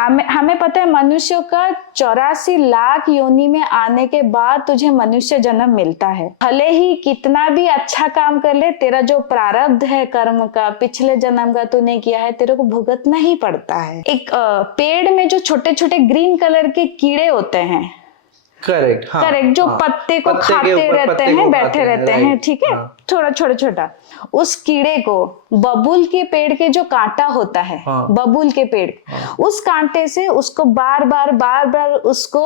हमें पता है मनुष्य का 84 लाख योनि में आने के बाद तुझे मनुष्य जन्म मिलता है। भले ही कितना भी अच्छा काम कर ले, तेरा जो प्रारब्ध है कर्म का, पिछले जन्म का तूने किया है, तेरे को भुगतना ही पड़ता है। एक पेड़ में जो छोटे छोटे ग्रीन कलर के कीड़े होते हैं, करेक्ट, हाँ, करेक्ट, जो हाँ, पत्ते को पत्ते के खाते ऊपर रहते पत्ते हैं, को बैठे खाते हैं, रहते हैं, राइट, ठीक है, हाँ, थोड़ा छोटा छोटा। उस कीड़े को बबूल के पेड़ के जो कांटा होता है, हाँ, बबूल के पेड़, हाँ, उस कांटे से उसको बार बार उसको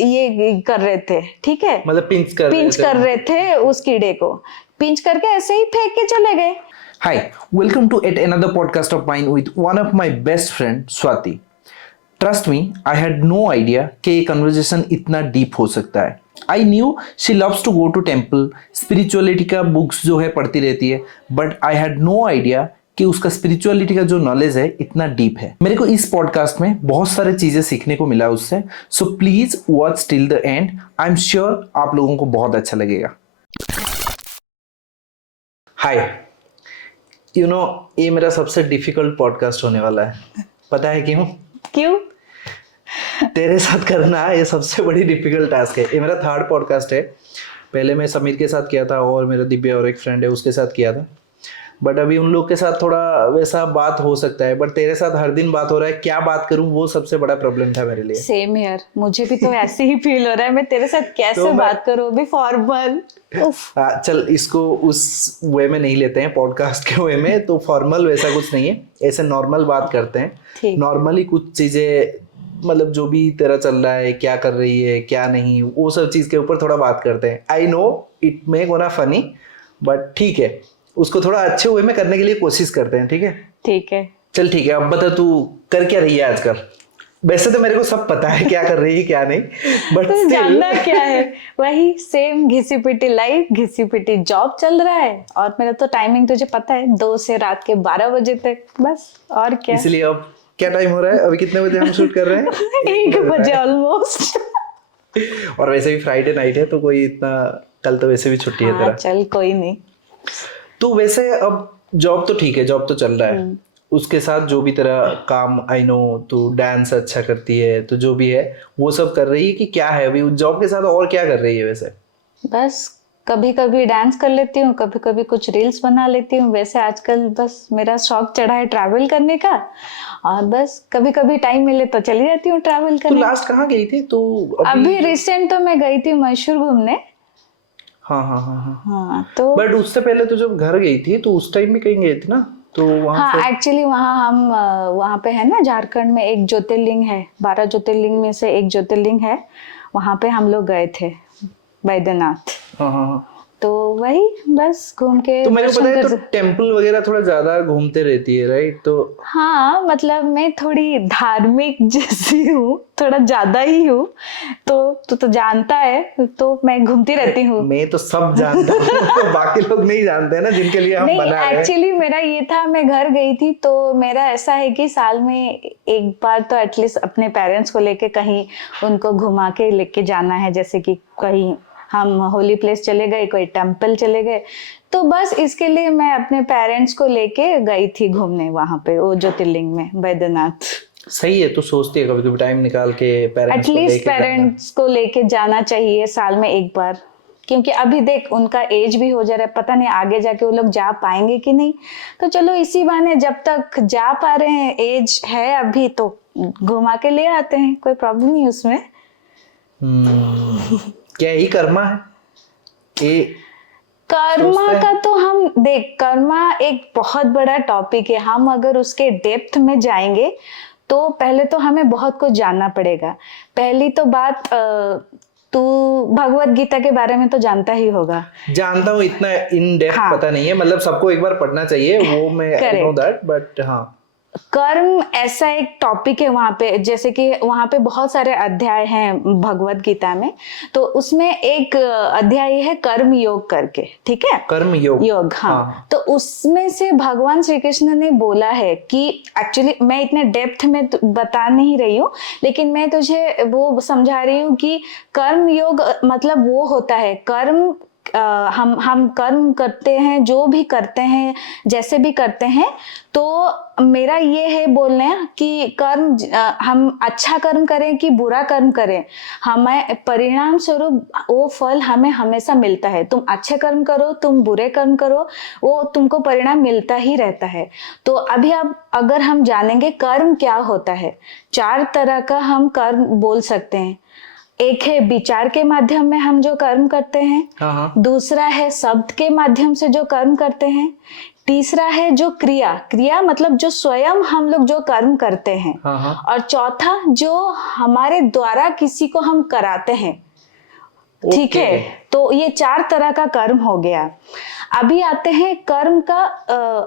ये कर रहे थे, ठीक है, मतलब पिंच कर रहे थे उस कीड़े को, पिंच करके ऐसे ही फेंक के चले गए। Hi, welcome to yet another podcast of mine with one of my best friend Swati. Trust me, I had no idea कि ये conversation इतना deep हो सकता है। I knew she loves to go to temple, spirituality का books जो है पढ़ती रहती है, but I had no idea कि उसका spirituality का जो knowledge है इतना deep है। मेरे को इस podcast में बहुत सारे चीजें सीखने को मिला उससे, so please watch till the end. I'm sure आप लोगों को बहुत अच्छा लगेगा। Hi. ये मेरा सबसे डिफिकल्ट पॉडकास्ट होने वाला है। पता है क्यों? क्यों? तेरे साथ करना ये सबसे बड़ी डिफिकल्ट टास्क है। ये मेरा थर्ड पॉडकास्ट है। पहले मैं समीर के साथ किया था और मेरा दिव्या और एक फ्रेंड है उसके साथ किया था, बट अभी उन लोग के साथ थोड़ा वैसा बात हो सकता है, बट तेरे साथ हर दिन बात हो रहा है, क्या बात करूं वो सबसे बड़ा प्रॉब्लम था मेरे लिए। सेम यार, मुझे भी तो ऐसे ही फील हो रहा है, मैं तेरे साथ कैसे बात करूं अभी फॉर्मल। चल इसको उस वे में नहीं लेते हैं, पॉडकास्ट के वे में, तो फॉर्मल वैसा कुछ नहीं है, ऐसे नॉर्मल बात करते हैं। नॉर्मली कुछ चीजें, मतलब जो भी तेरा चल रहा है, क्या कर रही है क्या नहीं, वो सब चीज के ऊपर थोड़ा बात करते हैं। I know it may gonna funny, but ठीक है, उसको थोड़ा अच्छे वे में करने के लिए कोशिश करते हैं। ठीक है, ठीक है, चल ठीक है। अब बता तू कर क्या रही है आजकल? वैसे तो मेरे को सब पता है क्या कर रही है क्या नहीं, बट तो जानना क्या है, वही सेम घिसी पिटी लाइफ, घिसी पिटी जॉब चल रहा है, और मेरा तो टाइमिंग तुझे पता है 2 से रात के 12 बजे तक, बस और क्या। इसलिए अब क्या टाइम हो रहा है? अभी कितने बजे हम शूट कर रहे हैं? 1 बजे ऑलमोस्ट। और वैसे भी फ्राइडे नाइट है तो कोई इतना, कल तो वैसे भी छुट्टी है तेरा। चल कोई नहीं। तो वैसे अब जॉब तो ठीक है, जॉब तो चल रहा है, उसके साथ जो भी तेरा काम, आई नो तू डांस अच्छा करती है, तो जो भी है वो सब कर रही है कि क्या है अभी जॉब के साथ और क्या कर रही है वैसे? बस कभी कभी डांस कर लेती हूँ, कभी कभी कुछ रील्स बना लेती हूँ। वैसे आजकल बस मेरा शौक चढ़ा है ट्रैवल करने का, और बस कभी कभी टाइम मिले तो चली जाती हूँ ट्रैवल करने। तू लास्ट कहाँ गई थी? तो अभी रिसेंट तो मैं गई थी मैसूर घूमने। हाँ हाँ हाँ हाँ हाँ, तो बट उससे पहले तो जब घर गई थी तो उस टाइम भी कहीं गई थी ना, तो वहाँ हाँ एक्चुअली वहाँ पे है ना, झारखंड में एक ज्योतिर्लिंग है, 12 ज्योतिर्लिंग में से एक ज्योतिर्लिंग है, वहाँ पे हम लोग गए थे, बैद्यनाथ। हाँ हाँ हाँ। तो वही बस घूम के तो मेरे को पता है तो टेम्पल वगैरह थोड़ा ज्यादा घूमते रहती है, राइट? तो हाँ, मतलब मैं थोड़ी धार्मिक जैसी हूँ, थोड़ा ज्यादा ही हूँ, तो तू तो जानता है, तो मैं घूमती रहती हूँ। मैं तो सब जानता हूँ, तो बाकी लोग नहीं जानते हैं ना, जिनके लिए हम बना रहे हैं। एक्चुअली मेरा ये था, मैं घर गई थी तो मेरा ऐसा है कि साल में एक बार तो एटलीस्ट अपने पेरेंट्स को लेके कहीं उनको घुमा के लेके जाना है, जैसे कि कहीं हम होली प्लेस चले गए, कोई टेम्पल चले गए, तो बस इसके लिए मैं अपने पेरेंट्स को लेके गई थी घूमने वहां पे, वो ज्योतिर्लिंग में, बैद्यनाथ। सही है, तो सोचती है कभी कभी टाइम निकाल के पेरेंट्स को लेके जाना चाहिए साल में एक बार, क्योंकि अभी देख उनका एज भी हो जा रहा है, पता नहीं आगे जाके वो लोग जा पाएंगे कि नहीं, तो चलो इसी बहाने जब तक जा पा रहे हैं, एज है अभी, तो घुमा के ले आते हैं, कोई प्रॉब्लम नहीं उसमें। क्या ही कर्मा है ये? कर्मा का तो हम देख, कर्मा एक बहुत बड़ा टॉपिक है, हम अगर उसके डेप्थ में जाएंगे तो पहले तो हमें बहुत कुछ जानना पड़ेगा। पहली तो बात, तू भगवत गीता के बारे में तो जानता ही होगा। जानता हूँ, इतना इन डेप्थ पता नहीं है, मतलब सबको एक बार पढ़ना चाहिए, वो मैं आई नो दैट, बट हाँ, कर्म ऐसा एक टॉपिक है वहां पे, जैसे कि वहां पे बहुत सारे अध्याय हैं भगवत गीता में, तो उसमें एक अध्याय है कर्म योग करके, ठीक है, कर्म योग, हाँ। तो उसमें से भगवान श्री कृष्ण ने बोला है कि, एक्चुअली मैं इतने डेप्थ में बता नहीं रही हूँ, लेकिन मैं तुझे वो समझा रही हूँ कि कर्म योग मतलब वो होता है, कर्म हम कर्म करते हैं, जो भी करते हैं, जैसे भी करते हैं, तो मेरा ये है बोलना कि कर्म हम अच्छा कर्म करें कि बुरा कर्म करें, हमें परिणाम स्वरूप वो फल हमें हमेशा मिलता है। तुम अच्छे कर्म करो, तुम बुरे कर्म करो, वो तुमको परिणाम मिलता ही रहता है। तो अभी अब अगर हम जानेंगे कर्म क्या होता है, 4 तरह का हम कर्म बोल सकते हैं। एक है विचार के माध्यम में हम जो कर्म करते हैं, हाँ। दूसरा है शब्द के माध्यम से जो कर्म करते हैं, तीसरा है जो क्रिया मतलब जो स्वयं हम लोग जो कर्म करते हैं, हाँ। और चौथा जो हमारे द्वारा किसी को हम कराते हैं। ठीक है, तो ये 4 तरह का कर्म हो गया। अभी आते हैं कर्म का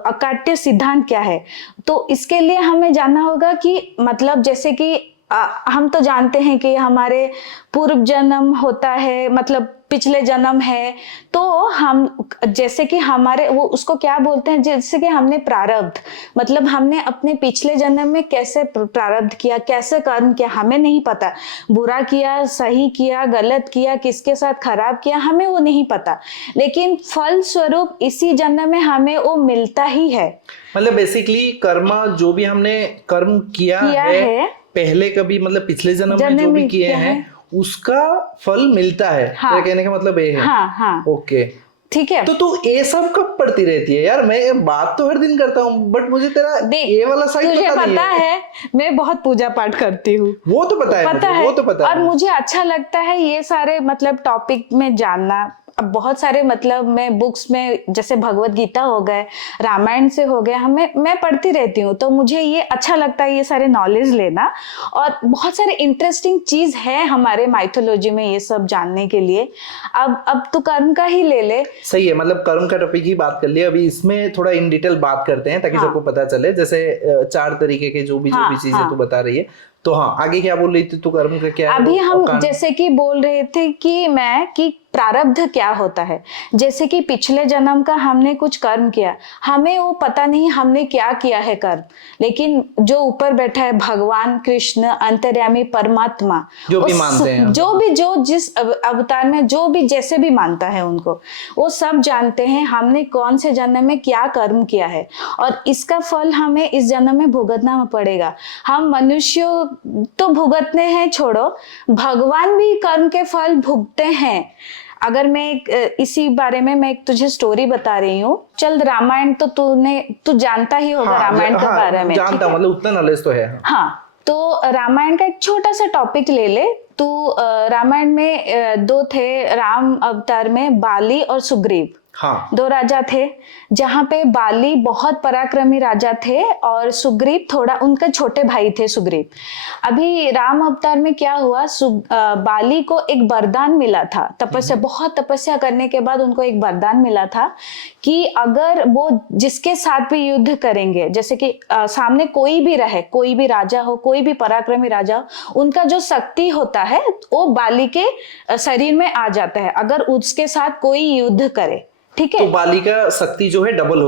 अकाट्य सिद्धांत क्या है। तो इसके लिए हमें जानना होगा कि मतलब जैसे कि हम तो जानते हैं कि हमारे पूर्व जन्म होता है, मतलब पिछले जन्म है, तो हम जैसे कि हमारे वो उसको क्या बोलते हैं, जैसे कि हमने प्रारब्ध, मतलब हमने अपने पिछले जन्म में कैसे प्रारब्ध किया, कैसे कर्म किया, हमें नहीं पता। बुरा किया, सही किया, गलत किया, किसके साथ खराब किया, हमें वो नहीं पता, लेकिन फल स्वरूप इसी जन्म में हमें वो मिलता ही है। मतलब बेसिकली कर्म जो भी हमने कर्म किया है पहले कभी, मतलब पिछले जन्म में जो भी किए हैं उसका फल मिलता है। हाँ, तो कहने का मतलब ये है। हाँ। ओके, ठीक है। तो तू ये सब कब पढ़ती रहती है यार? मैं बात तो हर दिन करता हूँ, बट मुझे तेरा ये वाला साइड तुझे पता नहीं है मैं बहुत पूजा पाठ करती हूँ, वो तो पता है, वो तो पता है। और मुझे अच्छा लगता है ये सारे मतलब टॉपिक में जानना। अब बहुत सारे मतलब मैं बुक्स में, जैसे भगवत गीता हो गए, रामायण से हो गया, मैं पढ़ती रहती हूँ, तो मुझे ये अच्छा लगता है ये सारे नॉलेज लेना। और बहुत सारे इंटरेस्टिंग चीज है हमारे माइथोलॉजी में ये सब जानने के लिए। अब तू कर्म का ही ले ले। सही है, मतलब कर्म का टॉपिक ही बात कर लिया। अभी इसमें थोड़ा इन डिटेल बात करते हैं ताकि सबको पता चले। जैसे 4 तरीके के जो भी चीजें तू बता रही है, तो हाँ आगे क्या बोल रही थी तू? कर्म का क्या अभी हम जैसे कि बोल रहे थे कि प्रारब्ध क्या होता है। जैसे कि पिछले जन्म का हमने कुछ कर्म किया, हमें वो पता नहीं हमने क्या किया है कर्म, लेकिन जो ऊपर बैठा है भगवान कृष्ण, अंतर्यामी परमात्मा, जो भी मानते हैं, जो जिस अवतार में जो भी जैसे भी मानता है उनको, वो सब जानते हैं हमने कौन से जन्म में क्या कर्म किया है, और इसका फल हमें इस जन्म में भुगतना पड़ेगा। हम मनुष्य तो भुगतने हैं छोड़ो, भगवान भी कर्म के फल भुगते हैं। अगर मैं इसी बारे में मैं तुझे स्टोरी बता रही हूँ। चल, रामायण तो तू जानता ही होगा। रामायण के बारे में जानता, मतलब उतना नॉलेज तो है। हाँ, तो रामायण का एक छोटा सा टॉपिक ले ले तू। रामायण में 2 थे राम अवतार में, बाली और सुग्रीव। हाँ। 2 राजा थे, जहाँ पे बाली बहुत पराक्रमी राजा थे और सुग्रीव थोड़ा उनके छोटे भाई थे सुग्रीव। अभी राम अवतार में क्या हुआ, बाली को एक वरदान मिला था, तपस्या, बहुत तपस्या करने के बाद उनको एक वरदान मिला था कि अगर वो जिसके साथ भी युद्ध करेंगे, जैसे कि सामने कोई भी रहे, कोई भी राजा हो, कोई भी पराक्रमी राजा हो, उनका जो शक्ति होता है वो बाली के शरीर में आ जाता है अगर उसके साथ कोई युद्ध करे। ठीक है, तो बाली का शक्ति जो है डबल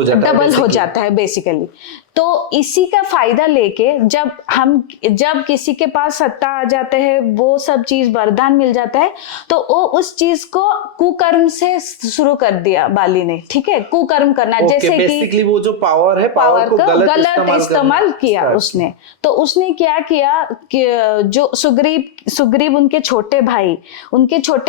हो जाता है बेसिकली। तो इसी का फायदा लेके जब किसी के पास सत्ता आ जाते है, वो सब चीज वरदान मिल जाता है, तो वो उस चीज को कुकर्म से शुरू कर दिया बाली ने। ठीक है, कुकर्म करना, जैसे कि बेसिकली वो जो पावर है, पावर को गलत इस्तेमाल किया उसने। तो उसने क्या किया कि जो सुग्रीव उनके छोटे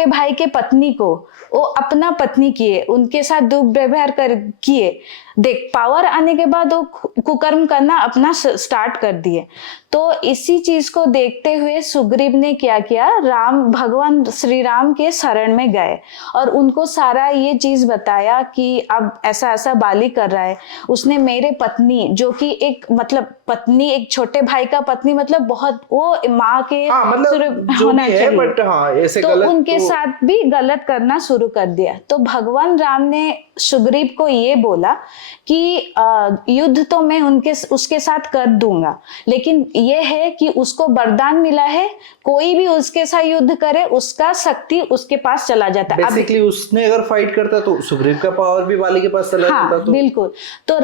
भाई के पत्नी को वो अपना पत्नी किए, उनके साथ दुर्व्यवहार किए। देख, पावर आने के बाद वो कुकर्म करना अपना स्टार्ट कर दिए। तो इसी चीज को देखते हुए सुग्रीव ने क्या किया, भगवान श्री राम के शरण में गए और उनको सारा ये चीज बताया कि अब ऐसा ऐसा बाली कर रहा है। उसने मेरे पत्नी, जो कि एक मतलब पत्नी, एक छोटे भाई का पत्नी, मतलब बहुत वो माँ के मतलब जो होना भी है, चाहिए, बट हाँ ऐसे तो गलत उनके साथ भी गलत करना शुरू कर दिया। तो भगवान राम ने सुग्रीव को ये बोला कि युद्ध तो मैं उसके साथ कर दूंगा, लेकिन ये है कि उसको वरदान मिला है, कोई भी उसके साथ युद्ध करे उसका शक्ति उसके पास चला जाता है। बेसिकली उसने अगर फाइट करता तो सुग्रीव का पावर भी बाली के पास चला जाता। तो बिल्कुल। तो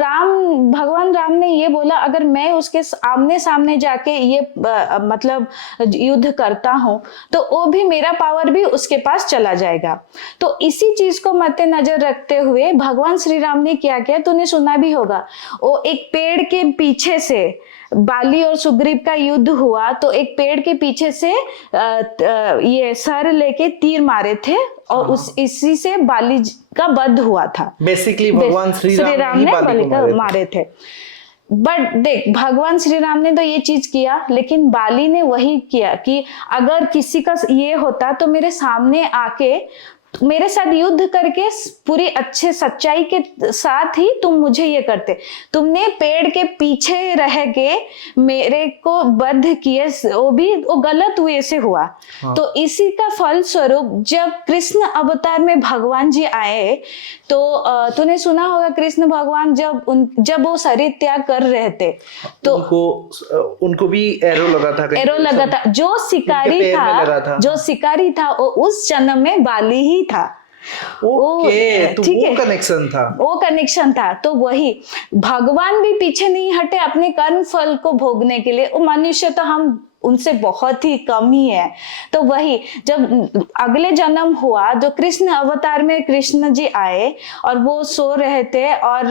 भगवान राम ने ये बोला अगर मैं उसके आमने सामने जाके ये मतलब युद्ध करता हूं तो वो भी मेरा पावर भी उसके पास चला जाएगा। तो इसी चीज को मद्देनजर रखते हुए भगवान श्री राम ने क्या किया, तूने सुना भी होगा, वो एक पेड़ के पीछे से बाली और सुग्रीव का युद्ध हुआ तो एक पेड़ के पीछे से ये सर लेके तीर मारे थे और इसी से बाली का वध हुआ था। बेसिकली भगवान श्री राम ने बाली का मारे थे। बट देख, भगवान श्री राम ने तो ये चीज किया, लेकिन बाली ने वही किया कि अगर किसी का ये होता तो मेरे सामने आके मेरे साथ युद्ध करके पूरी अच्छे सच्चाई के साथ ही तुम मुझे ये करते। तुमने पेड़ के पीछे रह के मेरे को बद्ध किए, वो गलत वे से हुआ। तो इसी का फल स्वरूप जब कृष्ण अवतार में भगवान जी आए तो तूने सुना होगा कृष्ण भगवान जब वो शरीर त्याग कर रहे थे तो उनको भी एरो लगा था। जो शिकारी था वो उस जन्म में बाली ही था। ओके, तो वो कनेक्शन था। तो वही भगवान भी पीछे नहीं हटे अपने कर्म फल को भोगने के लिए। वो मनुष्य तो हम उनसे बहुत ही कम ही है। तो वही जब अगले जन्म हुआ जो कृष्ण अवतार में कृष्ण जी आए और वो सो रहे थे और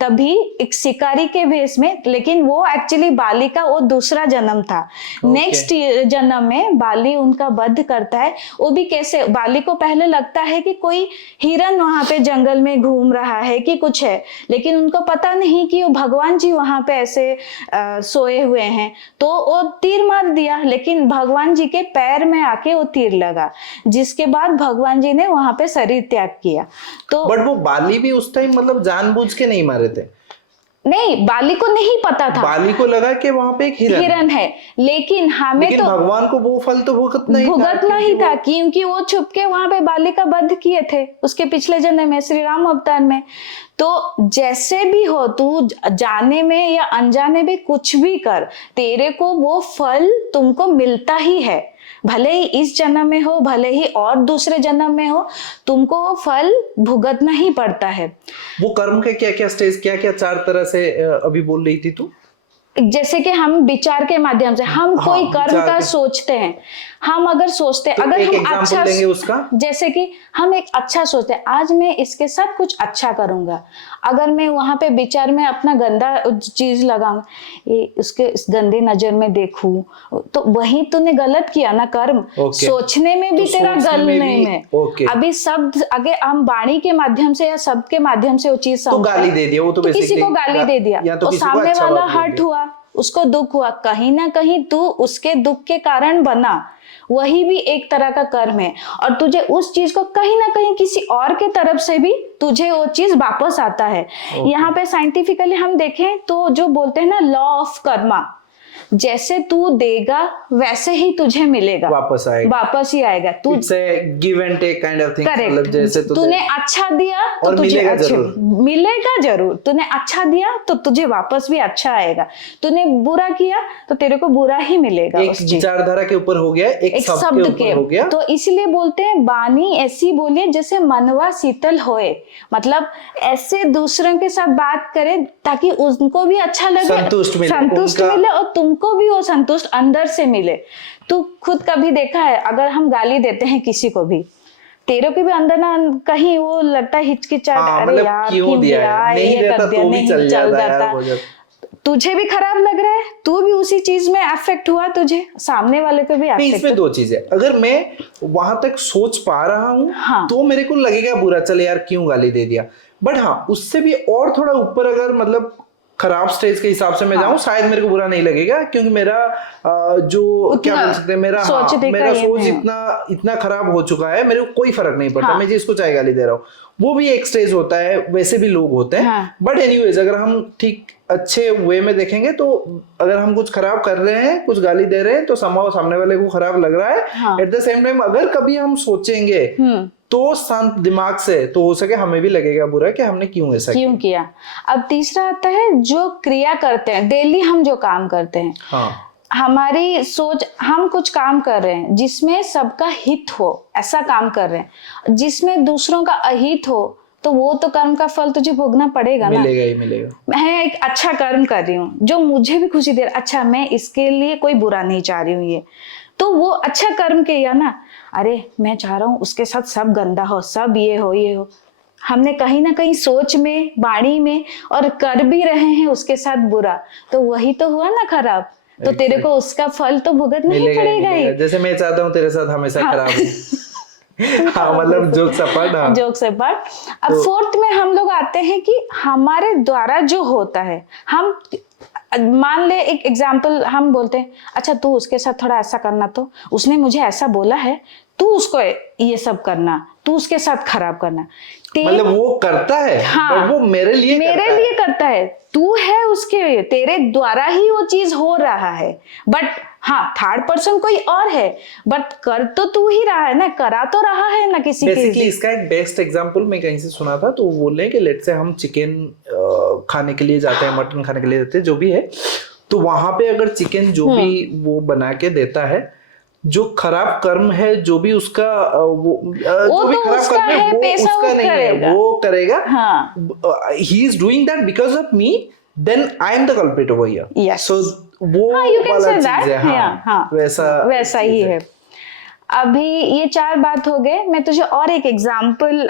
तभी एक शिकारी के भेष में, लेकिन वो एक्चुअली बाली का वो दूसरा जन्म था। नेक्स्ट जन्म में बाली उनका वध करता है। वो भी कैसे, बाली को पहले लगता है कि कोई हिरन वहां पे जंगल में घूम रहा है कि कुछ है, लेकिन उनको पता नहीं कि वो भगवान जी वहां पे ऐसे सोए हुए हैं। तो वो तीर मार दिया, लेकिन भगवान जी के पैर में आके वो तीर लगा, जिसके बाद भगवान जी ने वहां पे शरीर त्याग किया। तो बट वो बाली भी उस टाइम मतलब जानबूझ के नहीं मारे थे। नहीं, बाली को नहीं पता था। बाली को लगा कि वहां पे एक हिरन है, लेकिन भगवान को वो फल तो भुगतना ही था क्योंकि वो छुप के वहां पे बाली का वध किए थे उसके पिछले जन्म में श्री राम अवतार में। तो जैसे भी हो, तू जाने में या अनजाने में कुछ भी कर, तेरे को वो फल तुमको मिलता ही है। भले ही इस जन्म में हो, भले ही और दूसरे जन्म में हो, तुमको वो फल भुगतना ही पड़ता है। वो कर्म के क्या क्या स्टेज, क्या क्या 4 तरह से अभी बोल रही थी तू? जैसे कि हम विचार के माध्यम से हम कोई कर्म का सोचते हैं। हम अगर सोचते हैं, अगर हम अच्छा लेंगे उसका, जैसे कि हम एक अच्छा सोचते हैं, आज मैं इसके साथ कुछ अच्छा करूंगा। अगर मैं वहां पे विचार में अपना गंदा चीज लगाऊंगा, ये उसके इस गंदे नजर में देखूं, तो वही तूने गलत किया ना कर्म। सोचने में भी तेरा गलने में अभी शब्द अगर हम वाणी के माध्यम से या शब्द के माध्यम से वो चीज तो गाली दे दिया, वो तो किसी को गाली दे दिया और सामने वाला हर्ट हुआ, उसको दुख हुआ, कहीं ना कहीं तू उसके दुख के कारण बना, वही भी एक तरह का कर्म है। और तुझे उस चीज को कहीं ना कहीं किसी और के तरफ से भी तुझे वो चीज वापस आता है। यहाँ पे साइंटिफिकली हम देखें तो जो बोलते हैं ना लॉ ऑफ कर्मा, जैसे तू देगा वैसे ही तुझे मिलेगा, वापस ही आएगा। तू give and take kind of thing. मतलब जैसे तूने अच्छा दिया तो तुझे मिलेगा जरूर। तूने अच्छा दिया तो तुझे वापस भी अच्छा आएगा, तूने बुरा किया तो तेरे को बुरा ही मिलेगा। एक विचारधारा के ऊपर हो गया, एक शब्द के ऊपर हो गया। तो इसलिए बोलते हैं वाणी ऐसी बोलिए जैसे मनवा शीतल होए, मतलब ऐसे दूसरों के साथ बात करे ताकि उनको भी अच्छा लगे, संतुष्ट मिले और तुमको भी वो संतुष्ट अंदर से मिले। तू खुद कभी देखा है, अगर हम गाली देते हैं किसी को भी, तेरे को भी अंदर ना कहीं वो लगता है हिचकिचाहट, अरे यार क्यों दिया, ये कर दिया, नहीं चल जाता, तुझे भी खराब लग रहा है, तू भी उसी चीज में अफेक्ट हुआ, तुझे सामने वाले को भी अफेक्ट। इसमें 2 चीजें, अगर मैं वहां तक सोच पा रहा हूँ तो मेरे को लगेगा बुरा, चले यार क्यों गाली दे दिया। बट हाँ, उससे भी और थोड़ा ऊपर अगर मतलब खराब स्टेज के हिसाब से मैं जाऊं, शायद मेरे को बुरा नहीं लगेगा, क्योंकि मेरा जो क्या बोल सकते हैं, मेरा सोच इतना खराब हो चुका है, मेरे को कोई फर्क नहीं पड़ता। मैं जिसको चाहे गाली दे रहा हूँ, वो भी एक स्टेज होता है, वैसे भी लोग होते हैं। बट एनीवेज, अगर हम ठीक अच्छे वे में देखेंगे तो अगर हम कुछ खराब कर रहे हैं, कुछ गाली दे रहे हैं, तो सामने वाले को खराब लग रहा है। एट द सेम टाइम अगर कभी हम सोचेंगे तो शांत दिमाग से, तो हो सके हमें भी लगेगा बुरा कि हमने क्यों ऐसा किया। अब तीसरा आता है जो क्रिया करते हैं, डेली हम जो काम करते हैं। हमारी सोच, हम कुछ काम कर रहे हैं जिसमें सबका हित हो, ऐसा काम कर रहे हैं, जिसमें दूसरों का अहित हो, तो वो तो कर्म का फल तुझे भोगना पड़ेगा ना। मिलेगा ही मिलेगा। मैं एक अच्छा कर्म कर रही हूँ जो मुझे भी खुशी दे रहा, अच्छा मैं इसके लिए कोई बुरा नहीं चाह रही हूँ, ये तो वो अच्छा कर्म किया ना। अरे मैं चाह रहा हूँ उसके साथ सब गंदा हो, सब ये हो ये हो, हमने कहीं ना कहीं सोच में, वाणी में, और कर भी रहे हैं उसके साथ बुरा, तो वही तो हुआ ना खराब। तो तेरे को उसका फल तो भुगतना ही मिलेगा ही पड़ेगा ही। मिलेगा। जैसे मैं चाहता हूँ तेरे साथ हमेशा हाँ। खराब हो। हाँ मतलब जोक्स अपार्ट। हाँ जोक्स अपार्ट। अब तो फोर्थ में हम लोग आते हैं कि हमारे द्वारा जो होता है, हम मान ले एक एग्जाम्पल हम बोलते हैं, अच्छा तू उसके साथ थोड़ा ऐसा करना, तो उसने मुझे ऐसा बोला है, तू उसको ये सब करना, तू उसके साथ खराब करना। मतलब वो करता है, हाँ, but वो मेरे लिए करता है, तू है उसके लिए, तेरे द्वारा ही वो चीज हो रहा है, बट हाँ थर्ड पर्सन कोई और है, बट कर तो तू ही रहा है ना, करा तो रहा है ना किसी के बेसिकली लिए। इसका एक बेस्ट एग्जांपल मैं कहीं से सुना था, तो वो बोल रहे हैं कि लेट से हम चिकन खाने के लिए जाते हैं, मटन खाने के लिए जाते हैं, जो भी है, तो वहां पे अगर चिकन जो भी वो बना के देता है, जो खराब कर्म है, जो भी उसका जो भी तो खराब उसका कर्म है है, वो पैसा उसका वो नहीं है, करेगा। वो करेगा। हाँ। He is doing that because of me, then I am the culprit over here. Yes. So वो हाँ, you can वाला say चीज that. है। हाँ, हाँ, वैसा ही है। अभी ये 4 बात हो गए, मैं तुझे और एक एग्जाम्पल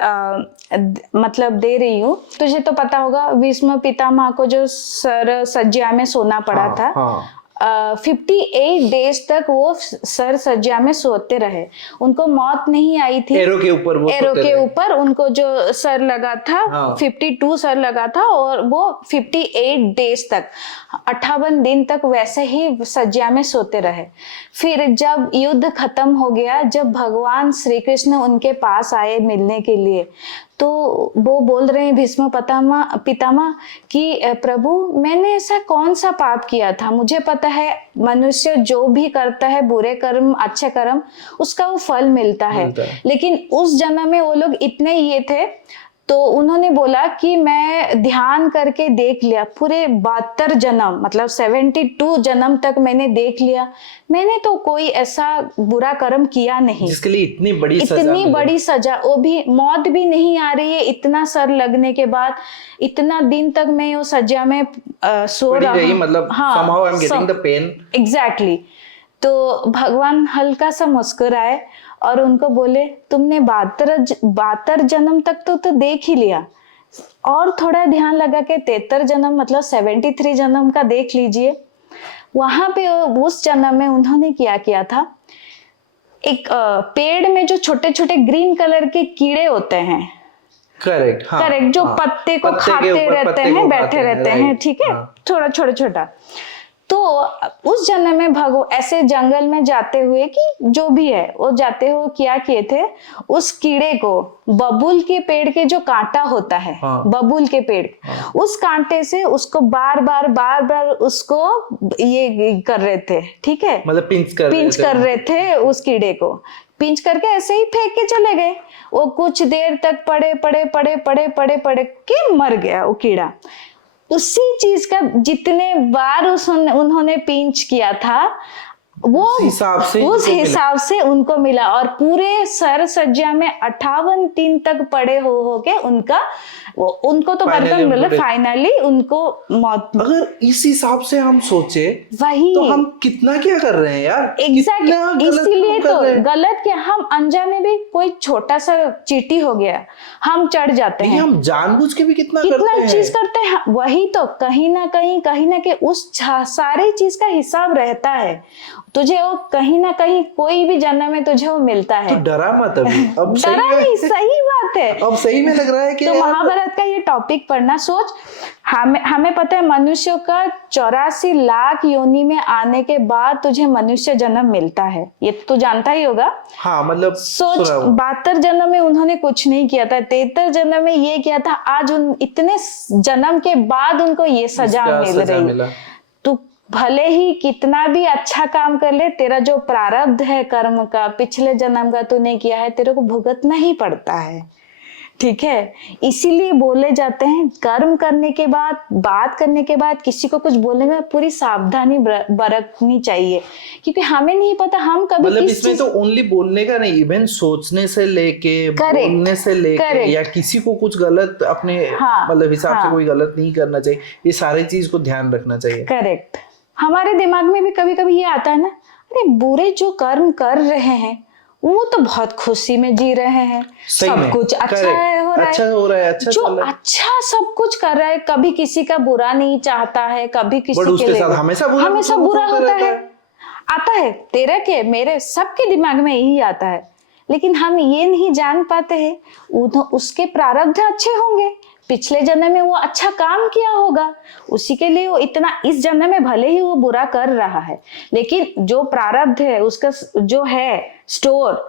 मतलब दे रही हूँ। तुझे तो पता होगा भीष्म पितामह को जो सर सज्जा में सोना पड़ा हाँ, था। हाँ। 58 डेज तक वो सर सज्जा में सोते रहे, उनको मौत नहीं आई थी। एरो के ऊपर वो एरो सोते के रहे। ऊपर उनको जो सर लगा था, हाँ। 52 सर लगा था, और वो 58 डेज तक, 58 दिन तक वैसे ही सज्जा में सोते रहे। फिर जब युद्ध खत्म हो गया, जब भगवान श्री कृष्ण उनके पास आए मिलने के लिए, तो वो बोल रहे हैं भीष्म पितामह कि प्रभु मैंने ऐसा कौन सा पाप किया था, मुझे पता है मनुष्य जो भी करता है बुरे कर्म अच्छे कर्म उसका वो फल मिलता है, लेकिन उस जन्म में वो लोग इतने ये थे, तो उन्होंने बोला कि मैं ध्यान करके देख लिया, पूरे 72 जन्म मतलब 72 जन्म तक मैंने देख लिया, मैंने तो कोई ऐसा बुरा कर्म किया नहीं जिसके लिए इतनी बड़ी सजा, वो भी मौत भी नहीं आ रही है, इतना सर लगने के बाद इतना दिन तक मैं वो सजा में सो रहा हूँ। मतलब somehow I'm getting the pain. Exactly. तो भगवान हल्का सा मुस्कुराए और उनको बोले तुमने 72 जन्म तक तो देख ही लिया, और थोड़ा ध्यान लगा के 73 जन्म मतलब 73 जन्म का देख लीजिए। वहां पे उस जन्म में उन्होंने क्या किया था, एक पेड़ में जो छोटे छोटे ग्रीन कलर के कीड़े होते हैं, करेक्ट, हाँ, करेक्ट, जो हाँ, पत्ते को खाते रहते हैं, बैठे रहते हैं, ठीक है, थोड़ा छोटा छोटा। तो उस जन्म में ऐसे जंगल में जाते हुए कि जो भी है वो जाते हुए क्या किए थे, उस कीड़े को बबूल के पेड़ के जो कांटा होता है, हाँ, बबूल के पेड़, हाँ, उस कांटे से उसको बार बार उसको ये कर रहे थे, ठीक है, मतलब पिंच कर रहे थे उस कीड़े को, पिंच करके ऐसे ही फेंक के चले गए। वो कुछ देर तक पड़े के मर गया वो कीड़ा। उसी चीज का जितने बार उन्होंने पिंच किया था वो उस हिसाब से उनको मिला, और पूरे सर सज्जा में 58 दिन तक पड़े हो के उनको तो बर्तन मिला, फाइनली उनको मौत। अगर इस हिसाब से हम सोचे वही तो हम कितना क्या कर रहे हैं यार। एग्जैक्टली, इसीलिए तो गलत क्या, हम अनजाने भी कोई छोटा सा चींटी हो गया हम चढ़ जाते हैं, हम जानबूझ के भी कितना चीज करते हैं। वही तो कहीं ना कहीं उस सारी चीज का हिसाब रहता है, तुझे वो कहीं ना कहीं कोई भी जन्म में तुझे वो मिलता है। तो डरा मत अभी, अब सही बात है, अब सही में लग रहा है कि तो महाभारत का ये टॉपिक पढ़ना। सोच, हमें पता है मनुष्य का 84 लाख योनि में आने के बाद तुझे मनुष्य जन्म मिलता है, ये तो जानता ही होगा। हाँ मतलब सोच 72 जन्म में उन्होंने कुछ नहीं किया था, 73 जन्म में ये किया था, आज इतने जन्म के बाद उनको ये सजा मिल रही। तू भले ही कितना भी अच्छा काम कर ले, तेरा जो प्रारब्ध है कर्म का, पिछले जन्म का तूने किया है, तेरे को भुगतना ही पड़ता है। ठीक है, इसीलिए बोले जाते हैं कर्म करने के बाद, बात करने के बाद किसी को कुछ बोलने में पूरी सावधानी बरतनी चाहिए, क्योंकि हमें नहीं पता हम कभी मतलब किस इसमें तो ओनली बोलने का नहीं, इवन सोचने से लेके बोलने से लेके या किसी को कुछ गलत अपने मतलब हिसाब से कोई गलत नहीं करना चाहिए, ये सारी चीज को ध्यान रखना चाहिए। करेक्ट। हमारे दिमाग में भी कभी कभी ये आता है ना, अरे बुरे जो कर्म कर रहे हैं वो तो बहुत खुशी में जी रहे हैं, सब कुछ अच्छा हो रहा है, अच्छा जो अच्छा सब कुछ कर रहा है, कभी किसी का बुरा नहीं चाहता है, कभी किसी के लिए हमेशा बुरा होता है, आता है तेरे के मेरे सबके दिमाग में यही आता है, लेकिन हम ये नहीं जान पाते हैं उसके प्रारब्ध अच्छे होंगे, पिछले जन्म में वो अच्छा काम किया होगा, उसी के लिए वो इतना इस जन्म में भले ही वो बुरा कर रहा है, लेकिन जो प्रारब्ध है उसका जो है स्टोर,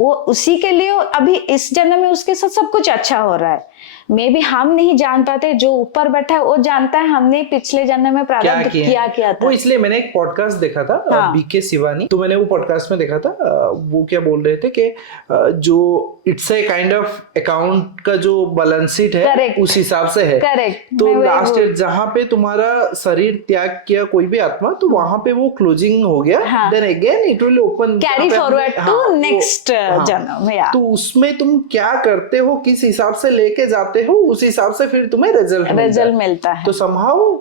वो उसी के लिए अभी इस जन्म में उसके साथ सब कुछ अच्छा हो रहा है। मे भी हम नहीं जान पाते, जो ऊपर बैठा है वो जानता है हमने पिछले जन्म में प्रारब्ध क्या किया था। वो इसलिए मैंने एक पॉडकास्ट देखा था, बीके शिवानी, तो मैंने वो पॉडकास्ट में देखा था, वो क्या बोल रहे थे कि जो it's a kind of account का जो बैलेंस शीट है उस हिसाब से है। तो लास्ट ईयर जहाँ पे तुम्हारा शरीर त्याग किया कोई भी आत्मा, तो वहां पे वो क्लोजिंग हो गया, then again it will open carry forward to next जन्म। तो उसमें तुम क्या करते हो, किस हिसाब से लेके जाते हो, उस हिसाब से फिर तुम्हें रिजल्ट मिलता है। तो समहाउ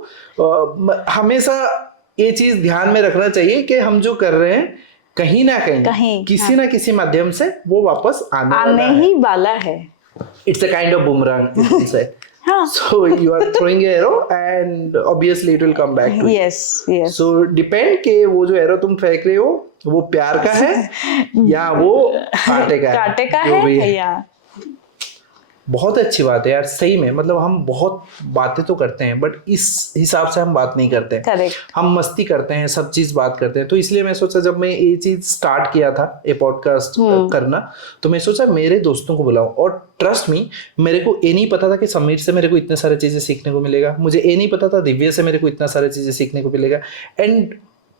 हमेशा ये चीज ध्यान में रखना चाहिए कि हम जो कर रहे हैं कहीं ना कहीं किसी ना किसी माध्यम से वो वापस आने ही वाला है। It's a kind of boomerang से so you are throwing an arrow and obviously it will come back to you. yes so depend के वो जो arrow तुम फेंक रहे हो वो प्यार का है या वो कांटे का है या। बहुत अच्छी बात है यार, सही में, मतलब हम बहुत बातें तो करते हैं बट इस हिसाब से हम बात नहीं करते हैं। Correct. हम मस्ती करते हैं, सब चीज बात करते हैं, तो इसलिए मैं सोचा जब मैं ये चीज स्टार्ट किया था ये पॉडकास्ट करना, तो मैं सोचा मेरे दोस्तों को बुलाऊं। और ट्रस्ट मी, मेरे को ये नहीं पता था कि समीर से मेरे को इतने सारे चीजें सीखने को मिलेगा, मुझे ये नहीं पता था दिव्या से मेरे को इतना सारे चीजें सीखने को मिलेगा, एंड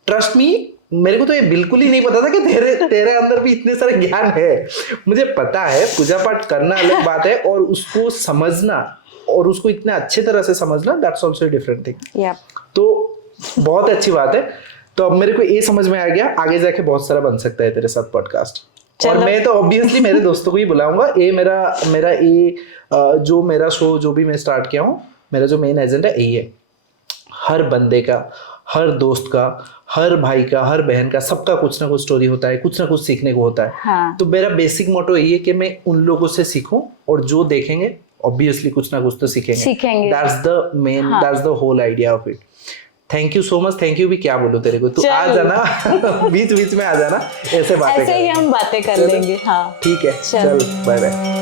ट्रस्ट मी मेरे को तो ये बिल्कुल ही नहीं पता था कि तेरे अंदर भी इतने सारे ज्ञान है। मुझे पता है पूजा पाठ करना अलग बात है, और उसको समझना और उसको इतने अच्छे तरह से समझना, दैट्स आल्सो डिफरेंट थिंग। तो बहुत अच्छी बात है। तो अब मेरे को ये समझ में आ गया, आगे जाके बहुत सारा बन सकता है तेरे साथ पॉडकास्ट, और मैं तो ऑब्वियसली मेरे दोस्तों को ही बुलाऊंगा। ये मेरा ये जो मेरा शो जो भी मैं स्टार्ट किया हूँ, मेरा जो मेन एजेंडा यही है, हर बंदे का, हर दोस्त का, हर भाई का, हर बहन का, सबका कुछ ना कुछ स्टोरी होता है, कुछ ना कुछ सीखने को होता है। तो मेरा बेसिक मोटो यही है कि मैं उन लोगों से सीखूं, और जो देखेंगे ऑब्वियसली कुछ ना कुछ तो सीखेंगे। That's the main, that's the whole idea of it. Thank you so much. Thank you भी क्या बोलूं तेरे को, तू आ जाना बीच बीच में आ जाना, ऐसे ही हम बातें कर लेंगे। हाँ ठीक है, चल बाय बाय।